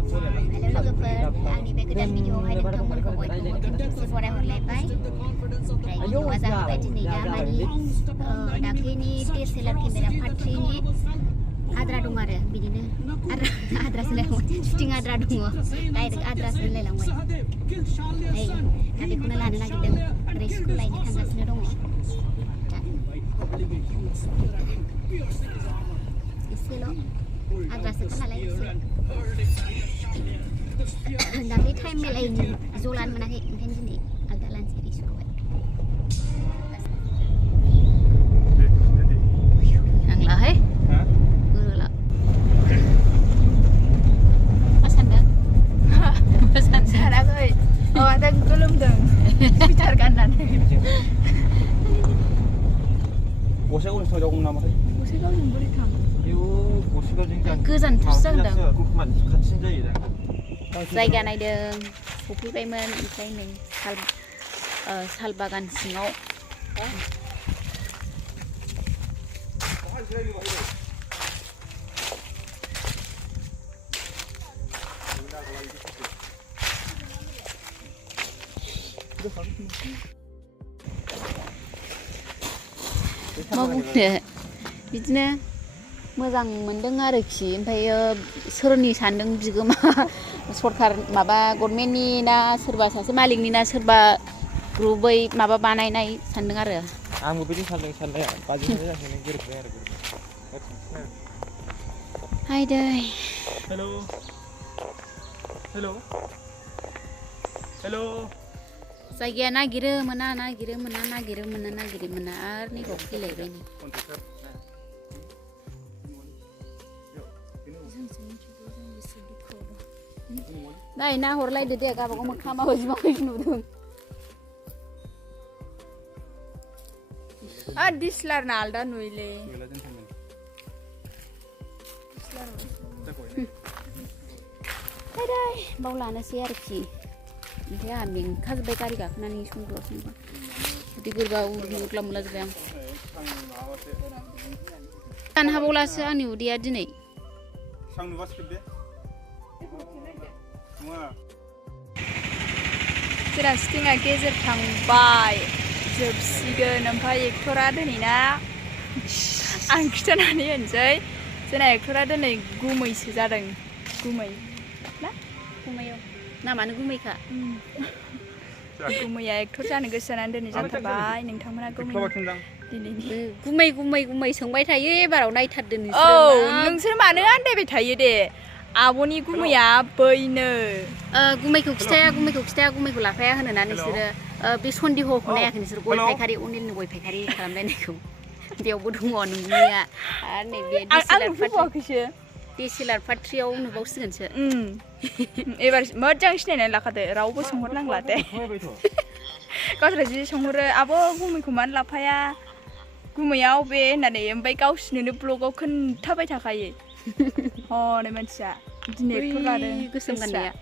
लोगोफोर आंनि बे गोदान भिडिअआवहाय नोंथांमोनखौ बयखौबो खेबसे बरायहरलायबाय ओमफ्राय भिडिअआ जाहैबाय दिनै दा मानि दाख्लैनि DSLR केमेरा पार्ट 3नि आद्रा दं आरो बिदिनो आद्रा सोलायलांबाय शुटिं आद्रा दङ डाइरेक्ट आद्रा सोलायलांबाय दा बेखौनो लानो नागिरदों ओरै स्कुल लायनो थांगासिनो दङ एसेल' आद्रासोखा नालाय एसे दाख्लै टाइम मिलायैनि ज' लानो मोनाखै ओंखायनो दिनै आलदा लानोसै ओरै स्कुलावहाय नांलाहाय गोरोला मा सानदों मा सानाखै आदा गोलोमदों सुइटार गाननानै गसाइगावजों थांजागौमोन नामाथाय गसाइगावजों बोरै थां गोजानथारसो जागोनदां खाथिसिन जायो दा जायगा नायदों सफैबायमोन ओमफ्राय नै साल बागान सिङाव मा बुंनो बिदिनो मोजां मोनदों आरोखि ओमफ्रायो सोरनि सानदों बिगोमा सरकार माबा गभर्नमेन्टनि ना सोरबा सासे मालिकनि ना सोरबा ग्रुबै माबा बानायनाय सानदों आरो आंबो बिदि सानदों साननाया बाजेट जाखैनो गोरोबबाय आरो हाय दै हेल' हेल' हेल' जायगाया नागिरो मोना नागिरो मोना नागिरो मोना नागिरो मोना आरो नैबाव फैलायबाय नै नाय ना हरलायदो दे गावबागाव मोखाङा माबायदि माबायदि नुदों DSLR आलदा नुयोलै बाव लानोसै आरोखि ओमफ्राय आंहा मेंखाजोब्बाय गारि गाखोनानै संग्रा उदै बोरैबा उरग्ला मुरला जोब्बाय आं जानो हाबावलासो आंनि उदैया दिनै जोंना शुटिंआ गेजेर थांबाय जोबसिगोन ओमफ्राय एक्टरा दिनै ना आं खिथानानै होनोसै जोंना एक्टरा दिनै गुमैसो जादों गुमै ना गुमैयाव नामानो गुमैखा गुमैया एक्टर जानो गोसो जानानै दिनै जाथारबाय नोंथांमोना गुमै गुमै गुमै सोंबाय थायो एबाराव नायथारदो नोंसोर मानो आन्दायबाय थायो दे आब'नि गुमैया बैनो गुमैखौ खिथाया गुमैखौ लाफाया होनोना नोंसोरो बे सन्देहखौ नायाखै नोंसोर गय फायखारि अनिलनि गय फायखारि खालामलायनायखौ बेयावबो दङ नोंनिया आरो नैबे DSLR पार्ट 3आव नुबावसिगोनसो एबार मोजां सिनायनानै लाखादो रावबो सोंहरनांला दे गावसोर जि सोंहरो आब' गुमैखौ मानो लाफाया गुमैया अबे होननानै ओमफ्राय गावसिनोनो ब्लगाव खोन्थाबाय थाखायो हनै मानसिया दिनै एक्टर लादों गोसोम गाननाया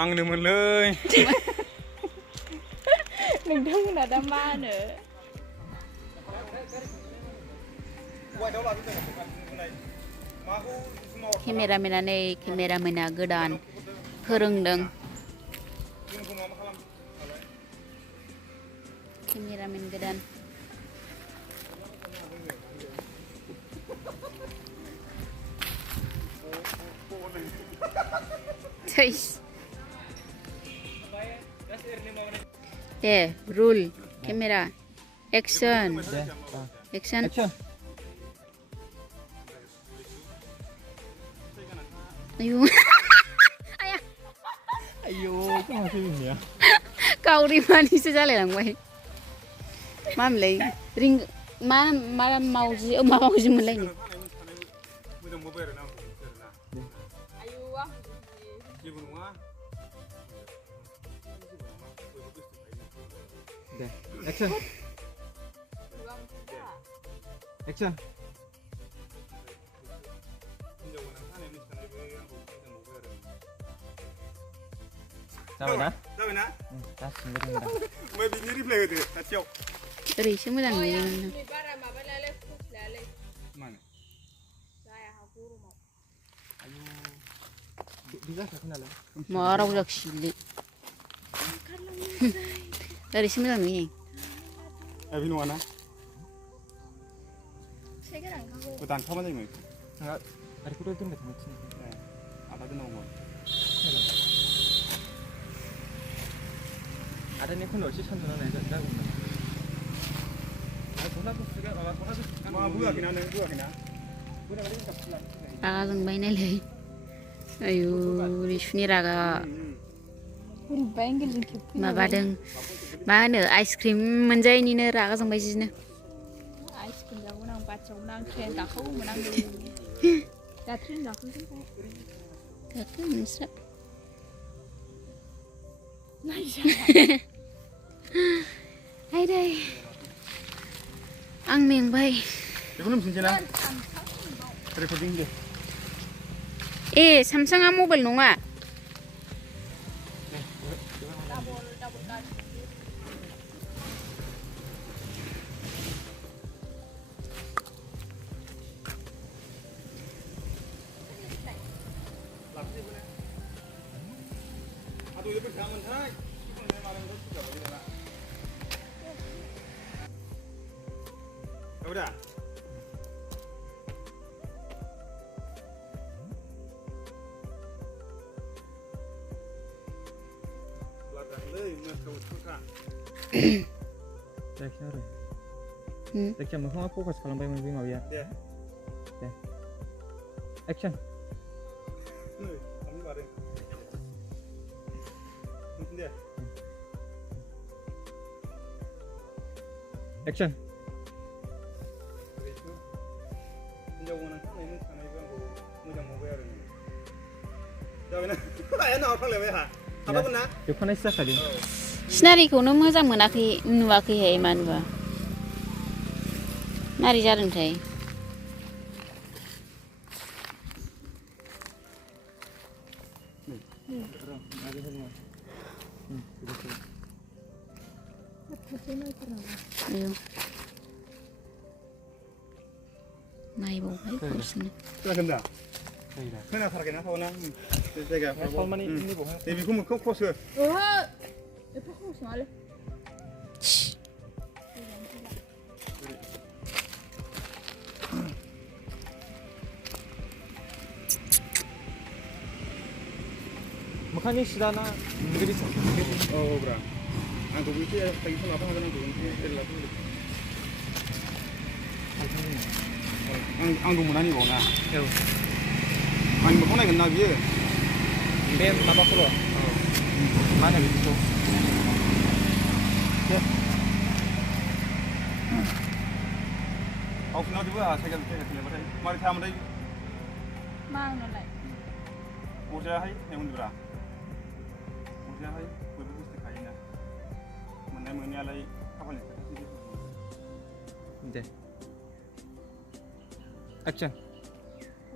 आंनोमोनलै नोंथांमोना दा मा होनो केमेरामेना गोदान फोरोंदों केमेरामेन गोदान दे रुल केमेरा एक्सन आयु गावरिमानिसो जालायलांबाय मा मोनलाय मा मावजि मोनलायनो एक्सन जाबायना जासिगोन दे ओमफ्राय बिनि रिप्लाय होदो खाथियाव ओरैसो मोजां नुयो बारा माबालालै फुस्लायालै मानो जाया गरमाव खोमसि जाखायाखै नालाय मा राव जाखिलै ओरैसो मोजां नुयो बे नङाना फिथाइ गोनांखौ दानखामा जायोमोन नोंहा आरिखौथ' दोनबाय थानो थिनदों आदा दोननांगौमोन आदानि खनायाव एसे सानस'ना नाय जागौमोन नामा गस्ला गुसु माबा गस्ला गुसु मा बोआखैना नों बोआखैना रागा जोंबाय नायलाय आयु रिसुनि रागा माबादों मा होनो आइसक्रिम मोनजायैनिनो रागा जोंबाय जिनो आइसक्रिम जागौमोन आं बाथियावमोन आं ट्रेन गाखोगौमोन आं दा ट्रेन गाखोगोन गाखो नोंस्रा आयदै आं मेंबाय बेखौनो मिथिनोसै ना रेकर्डिं दे ए सामसांआ मबाइल नङा udah जायखिया आरो जायखिया मोखाङा फकास खालामबायमोन बे माबाया दे एक्सन एक्सन हिनजाव गोनां खानाय मोसानायबो आंखौ मोजां मोनबाय आरो जाबायना आया थांलायबाय आंहा थाबोगोन ना बेखौनायसो जाखादों सिनारिखौनो मोजां मोनाखै नुवाखैहाय मानोबा मारै जादोंथाय नायबावबाय खनसेनो जागोन दा खोनाथारगोन ना थावना जायगाफ्राव माने बेखौ मोखां खस हो एफा खौसो नङालै मोखांनि सिदाना गोदै औ ब्रा आंखौ मोनसे थाइगिर लाफा हागोन आंखौ मोनसे लाफा आं दंमोन आंनि बावना औ आंनि मोखां नायगोन ना बियो बे माबाखौल' मा होनो बिदिखौ फावफिनावजोबो आंहा साइकेल फैलेबाथाय मारै थाङामोनथाय मा आंनालाय अरजायाहाय होननायमोनब्रा अरजायाहाय बयबो गोसोखायोना मोननाय मोनैयालाय खाफालनि खोथासो दे एक्सन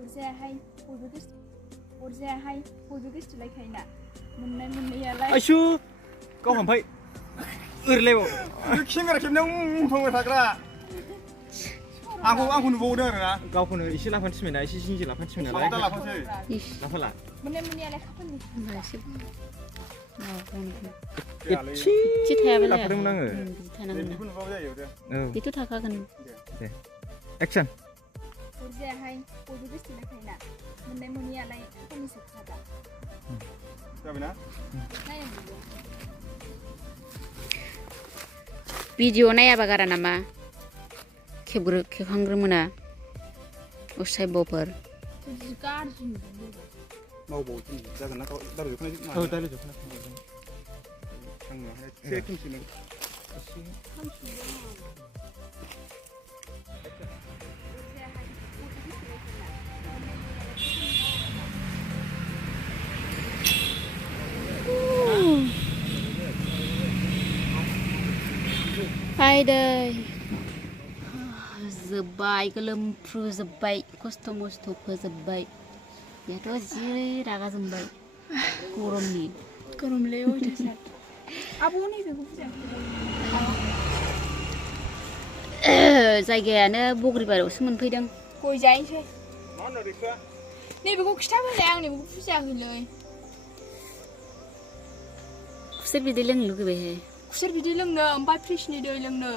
अरजायाहाय बयबो गोसोथोलायखायोना मोननाय मोनैयालाय आयसु गाव ओमफ्राय ओरैलायबाव केमेरा खेबनायाव बुंफांबाय थाग्रा आंखौ नुबावदों आरो ना गावखौनो एसे लाफानो थिनबायना एसे जिंजि लाफानो थिनबाय नालाय दा लाफासै लाफाला मोननाय मोनैयालाय खाफालनि एसे थायाबा लाफादोंमोन आङो थानांगोन बेखौ नुबाबो जायो दे औ बेथ' थाखागोन दे एक्सन अरजायाहाय बयबो गोसोथोलायखायोना मोननाय मोनैयालाय खाफालनिसो खोथा जाबायना नायनो भिडिअ नायाबा गारा नामा खेबहांग्रो मोना असायबफोर गाज्रि मावबावो जागोन ना दालि जोबखानाय औ दालि जोबखानाय थांनायावहाय एसे खोमसिमोन आयदै जोब्बाय गोलोमफ्रुजोब्बाय खस्थ' मस्थ' फोजोब्बाय बेथ' जि रागा जोंबाय गरमनि गरमलै अयथासार आब' नैबेखौ जायगायानो बग्रिबारियावसो मोनफैदों गय जाहैनोसै मा होनो रिक्सा नैबेखौ खिथाबोलाय आं नैबेखौ बुजियाखैलै खुसेर बिदै लोंनो लुगैबायहाय खुसेर बिदै लोंनो ओमफ्राय फ्रिजनि दै लोंनो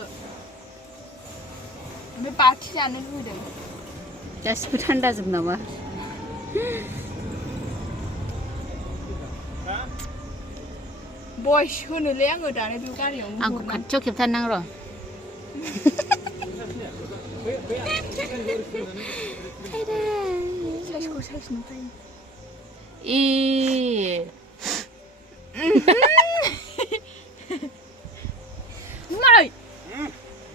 ओमफ्राय बाथि जानो लुगैदों गासिबो थान्दा जोब नामा बयस होनोलै आङो दानो बे गारियाव आंखौ खाथियाव खेबथारनां र' साइसखौ साइस नुखायो ए मै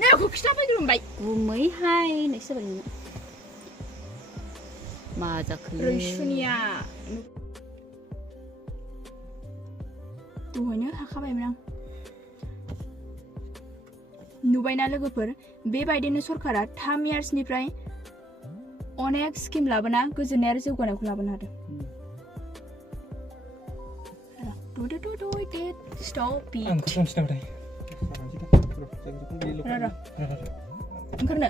नैखौ खिथाफैग्रो होनबाय गुमैहाय होननायसो जाबाय नोङो मा जाखो रैसुनिया दहायनो हाखाबायमोन आं नुबायना लोगोफोर बेबायदिनो सरकारा 3 इयार्सनिफ्राय अनेक स्किम लाबोना गोजोननाय आरो जौगानायखौ लाबोनो हादों ओंखारनो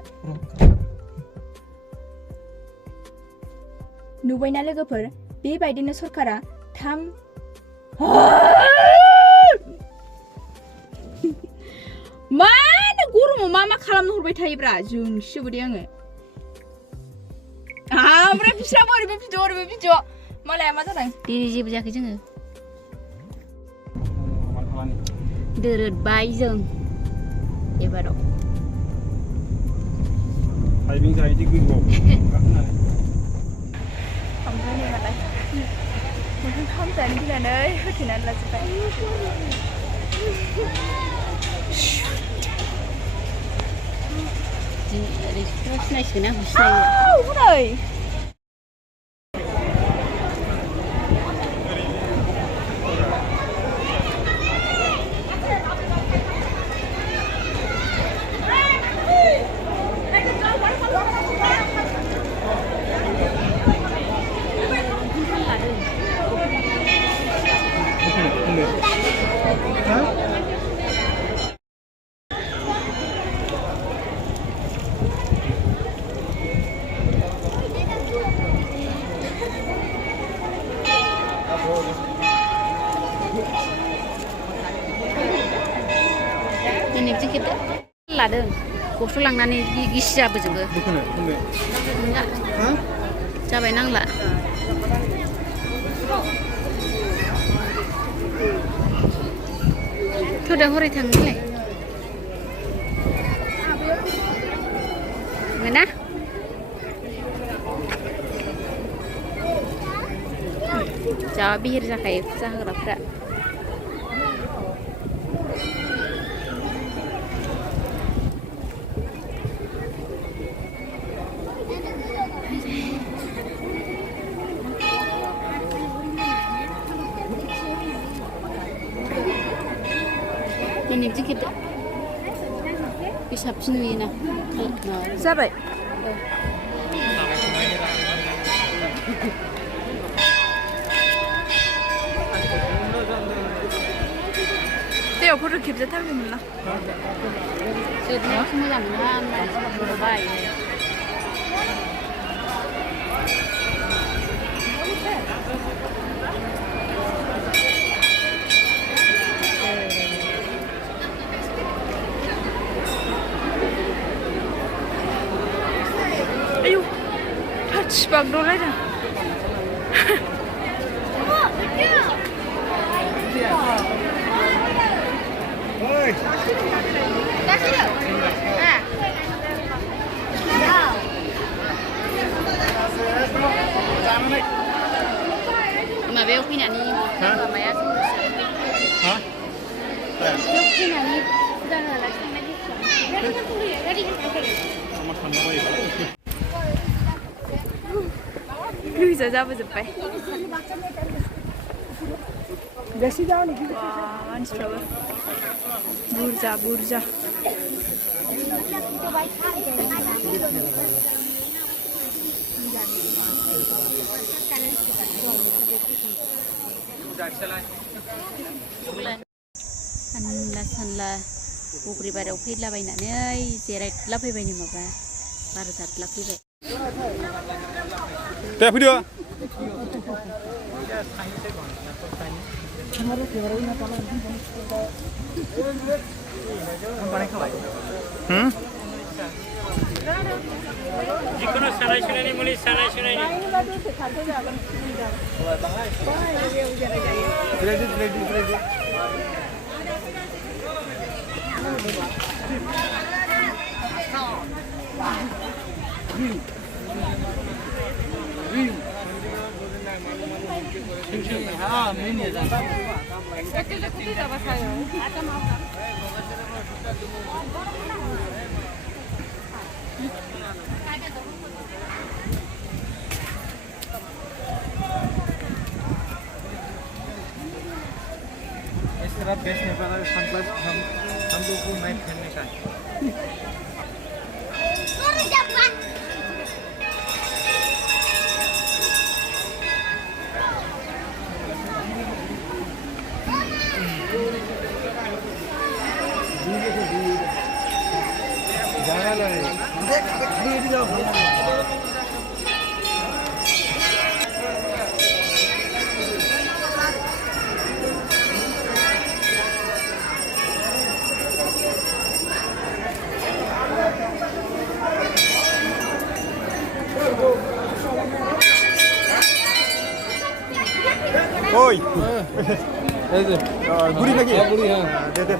नुबायना लोगोफोर बेबायदिनो सरकारा 3 मानो गरमाव मा खालामनो हरबाय थायोब्रा जोंसोबोदे आङो ओमफ्राय बिस्राबो ओरैबो भिडिअ मालाया मा जादों दे जेबो जायाखै जोङो दोरोदबाय जों एबाराव टाइमिं जाहैदि गोजौआव गाखोनानै ओमफ्राय नैमालाय मोखां खामजानो गिनानै होथेनानै लाजोब्बाय ओरै सिनायसिगोन आंखौ सिनायो हनै लादों गस्ला लांनानै गिसि जाबोजोबो जाबाय नांला थ' दा हरै थांनोलाय मोना जा बिहिर जाखायो फुजा होग्राफ्रा नोंनिजों खेबदो बे साबसिन नुयोना जाबाय दैयाव फट' खेबजाथारगौमोन ना जोबनायावसो मोजां मोना मानसिफोरखौ बायो आयौ थाथिबागदावलायदों माबायाव फैनानै माबाया बेयाव फैनानै फुजा होआलासे थांनाय लुइजा जाबोजोब्बाय मानसिफ्राबो बुरजा सानला बग्रिबारियाव फैलाबायनानै जिरायलाफैबाय नै माबा बार जादला फैबाय दे फैदो जिखुनु सानाय सुनायनि मुलि सानाय सुनायनि इसके बाद बेस्ट नेपाल सनप्लस हम लोग को मैच खेलने का Oi. Gurih lagi. Gurih ya. Deh.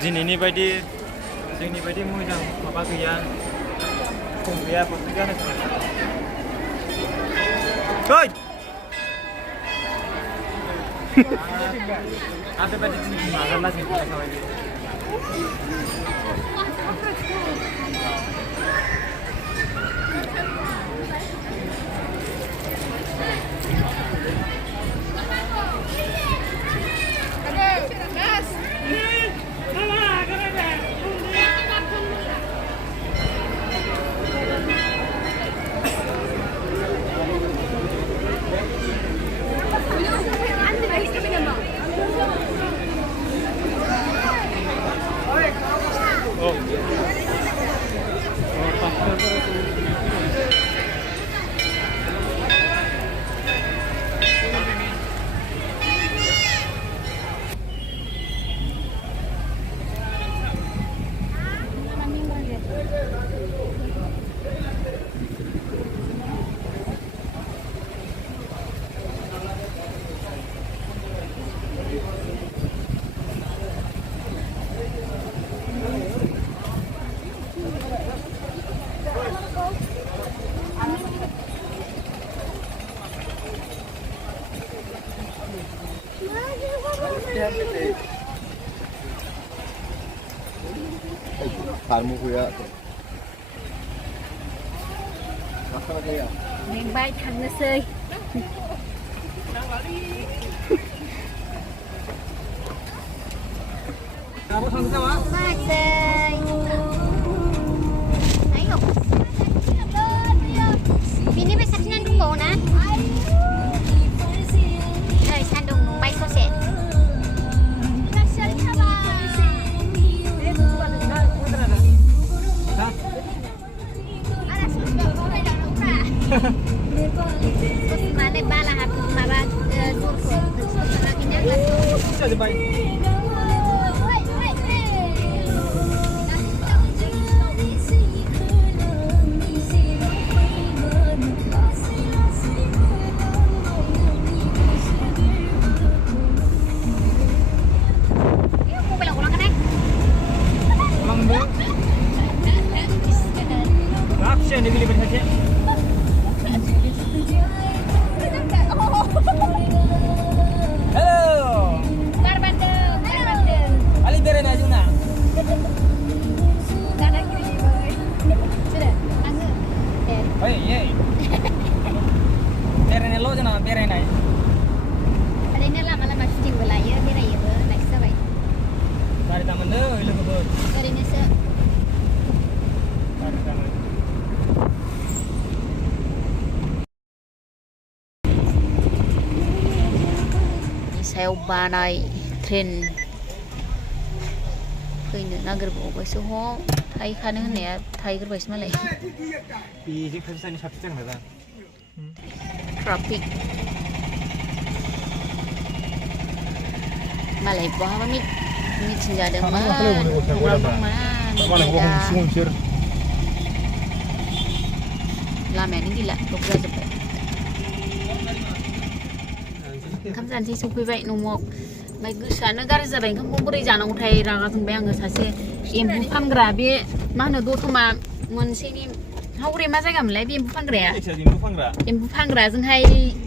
दिनैनि बायदि जोंनि बायदि मोजां माबा गैया खम गैया बोथोर जानो गै ada tadi di mana lagi kalau ini Farmu kuya. Masalah kaya. Mình bay thằng nó chơi. Kamu thằng sao á? Bay chơi. Thấy không? Ini besar sandung bau na. Sandung bay sose. Mana bala hatu mara surko lagi Jadi baik. Yang dipilih saja. Halo. Barbandeng, barbandeng. Ali beren aja na. Sudah, angin. Hey, hey. सायाव बानाय train फैनो नागिरबावबायसो ह थाहैखानो होननाया थाहैग्रोबायसो मालाय बेजों खाथि थानाय साबसिन जागोन दा ट्राफिक मालाय बहाबा मिथिं जादोंमोन प्रग्राम दंमोन लामायानो गैला ब्लक जाजोब्बाय ओंखाम जानोसै सफैबाय न'आव ओमफ्राय गोसोआनो गाज्रि जाबाय ओंखामखौ बोरै जानांगौथाय रागा जोंबाय आङो सासे एम्बु फानग्रा बे मा होनो दतमा मोनसेनि हावरे मा जायगा मोनलाय बे एम्बु फानग्राया एम्बु फानग्राजोंहाय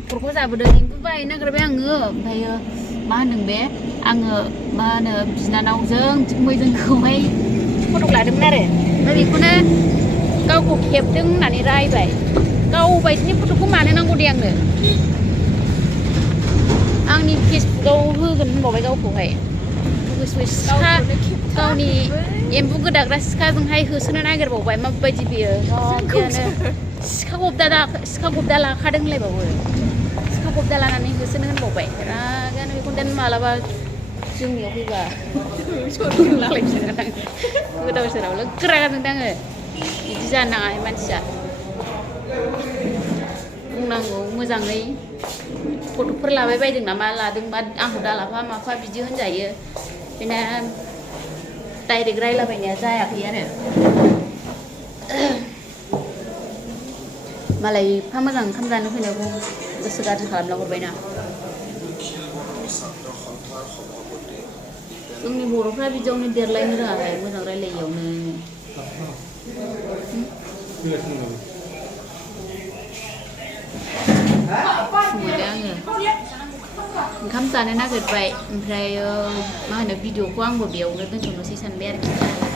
खर'खौ जाबोदों एम्बु बायनो नागिरबाय आङो ओमफ्रायो मा होनदों बे आङो मा होनो बिनानावजों मैजोंखौहाय फट' लादोंमोन आरो ओमफ्राय बेखौनो गावखौ खेबदों होननानै रायबाय गाव बायदिनि फट'खौ मानो नांगौ दे आंनो आंनि फेसबुकआव होगोन होनबावबाय गावखौहाय सिखा गावनि एम्बु गोदाग्रा सिखाजोंहाय होसोनो नागिरबावबाय माबायदि बियो सिखा गबदा लाखादों होनलायबावो सिखा गबदा लानानै होसोनो होनबावबाय रागानो बेखौनो देन मालाबा जोंनियाव फैबा लालायफिनगोन आं गोदाव सोराव लोगो रागा जोंदों आङो बिदि जानो नाङा मानसिया बुंनांगौ मोजाङै फट'फोर लाबाय बायदों नामा लादोंबा आंखौ दालाफा माफा बिदि होनजायो बेना डाइरेक्ट रायलाबायनाया जायाखै आरो मालाय एफा मोजां ओंखाम जानो फैनायखौ गोसो गाज्रि खालामना हरबायना जोंनि बर'फ्रा बिदियावनो देरलायनो रोङाखै मोजां रायलायियावनो मोनबाय आङो ओंखाम जानो नागिरबाय ओमफ्राय मा होनो भिडिअखौ आंबो बेयावनो दोनथ'नोसै सानबाय आरोखि